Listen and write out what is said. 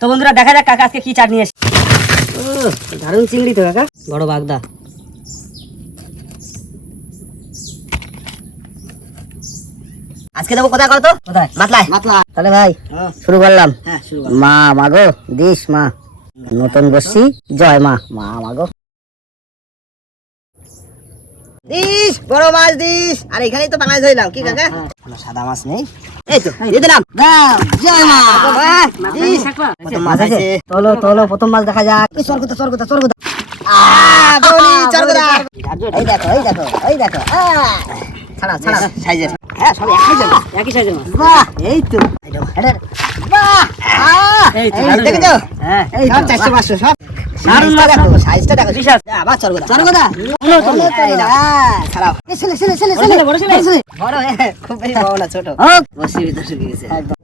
তো বন্ধুরা দেখা যাক কাকা আজকে কি চাট নিয়ে এসে। দারুণ চিংড়ি তো কাকা, বড় বাগদা। আজকে দেবো কোথায় করতো? কোথায়? মাতলায়। মাতলা। তাহলে ভাই শুরু করলাম। হ্যাঁ শুরু কর। মা মাগো দিস মা, নতুন বসছি জয় মা। মা মাগো দিস, বড় মাছ দিস। আর এখানেই তো বাংলাদেশ হইলাম কি কাকা? কোনো সাদা মাছ নেই। এই তো দিয়ে দিলাম। দাও জয় মা। দিস প্রথম মাছ আছে। তোলো তোলো, প্রথম মাছ দেখা যাক। স্বর্গদা স্বর্গদা স্বর্গদা। বলি স্বর্গদা। এই দেখো এই দেখো এই দেখো। ছাড়া ছাড়া সাইজের। হ্যাঁ সব একই সাইজের, একই সাইজের মাছ। বাহ এই তো এটা বাহ। এই তো দেখো। হ্যাঁ এই সব 400 500 সব। সাইজটা দেখো, সাইজটা দেখো বিশাল। আবার স্বর্গদা স্বর্গদা। খারাপ। ছেলে ছেলে ছেলে ছেলে বড় ছেলে বড়, খুব বেশি বড় না, ছোট। বসি ভিতর শুকিয়ে গেছে একদম।